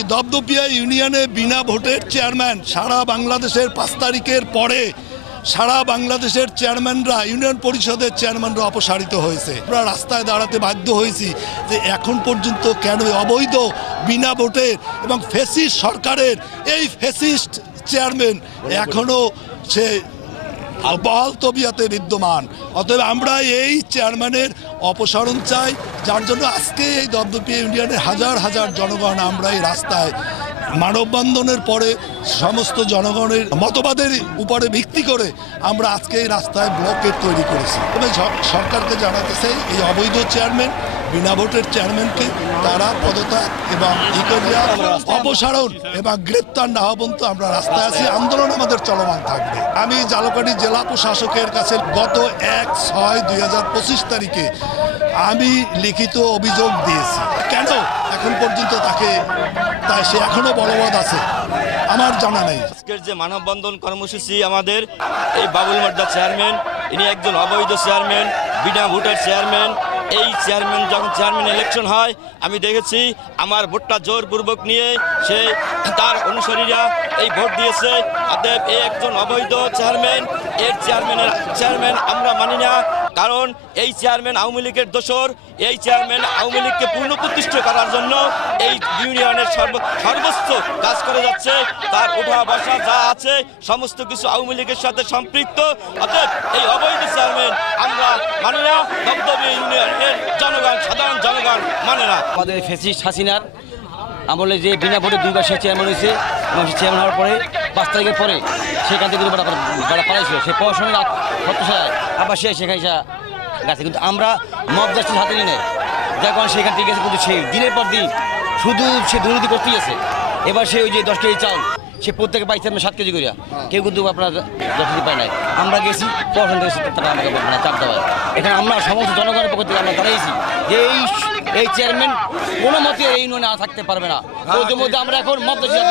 দপদপিয়া ইউনিয়নে বিনা ভোটের চেয়ারম্যান সারা বাংলাদেশের 5 তারিখের পরে সারা বাংলাদেশের চেয়ারম্যানরা ইউনিয়ন পরিষদের চেয়ারম্যানরা অপসারিত হয়েছে। আমরা রাস্তায় দাঁড়াতে বাধ্য হয়েছি যে এখন পর্যন্ত কেন অবৈধ বিনা ভোটের এবং ফ্যাসিস্ট সরকারের এই ফ্যাসিস্ট চেয়ারম্যান এখনও সে বহাল তবিয়তে বিদ্যমান। অতএব আমরা এই চেয়ারম্যানের অপসারণ চাই, যার জন্য আজকে এই দপদপিয়া ইউনিয়নের হাজার হাজার জনগণ আমরা এই রাস্তায় মানববন্ধনের পরে সমস্ত জনগণের মতবাদের উপরে ভিত্তি করে আমরা আজকে এই রাস্তায় ব্লকেট তৈরি করেছি। তবে সরকারকে জানাতে চাই এই অবৈধ চেয়ারম্যান বিনা ভোটের চেয়ারম্যানকে তারা পদত্যাগ এবং অপসারণ এবং গ্রেপ্তার না হওয়া পর্যন্ত আমরা রাস্তায় আছি। আন্দোলন আমাদের চলমান থাকবে। আমি জালকাঠি জেলা প্রশাসকের কাছে গত 1/6/2025 তারিখে আমি লিখিত অভিযোগ দিয়েছি। কেন এখন পর্যন্ত সে এখনো বলবৎ আছে আমার জানা নেই। আজকের যে মানববন্ধন কর্মসূচি আমাদের এই বাবুল মার্দা চেয়ারম্যান, ইনি একজন অবৈধ চেয়ারম্যান, বিনা ভোটের চেয়ারম্যান। এই চেয়ারম্যান যখন চেয়ারম্যান ইলেকশন হয় আমি দেখেছি আমার ভোটটা জোরপূর্বক নিয়ে সে তার অনুসারীরা এই ভোট দিয়েছে। অতএব এই একজন অবৈধ চেয়ারম্যান, এর চেয়ারম্যান আমরা মানি না। কারণ এই চেয়ারম্যান আওয়ামী লীগের দোসর। এই চেয়ারম্যান আওয়ামী লীগকে পুনঃপ্রতিষ্ঠা করার জন্য এই ইউনিয়নের সর্বোচ্চ কাজ করে যাচ্ছে। তার ওঠা বসা যা আছে সমস্ত কিছু আওয়ামী লীগের সাথে সম্পৃক্ত। অতএব এই অবৈধ চেয়ারম্যান আমরা মানি না। দপদপিয়া ইউনিয়নের জনগণ, সাধারণ জনগণ মানে না। আমাদের ফ্যাসিস্ট হাসিনার আমলে যে বিনা ভোটে 2 বার সে চেয়ারম্যান হয়েছে এবং সে চেয়ারম্যান হওয়ার পরে 5 তারিখের পরে সেখান থেকে বেড়া পালাইছিল। সে পড়াশোনার হত্যাশায় আবার সেখানে গেছে, কিন্তু আমরা মব জাস্টিস হাতে নিয়ে নেয় যখন সেখান থেকে গেছে। কিন্তু সেই দিনের পর দিন শুধু সে দুর্নীতি করতেই আছে। এবার সে ওই যে 10 কেজি চাউল সে প্রত্যেকে পাইছে 7 কেজি করিয়া, কেউ কিন্তু আপনার 10 কেজি পায় নাই। আমরা গেছি পড়াশোনা থেকে তারা আমাকে চাপ দেওয়ায়। এখানে আমরা সমস্ত জনগণের পক্ষ থেকে আমরা দাঁড়িয়েছি যে এই চেয়ারম্যান কোনো মতে এই ইউনিয়নে থাকতে পারবে না। ওর মধ্যে আমরা এখন মব জাস্টিস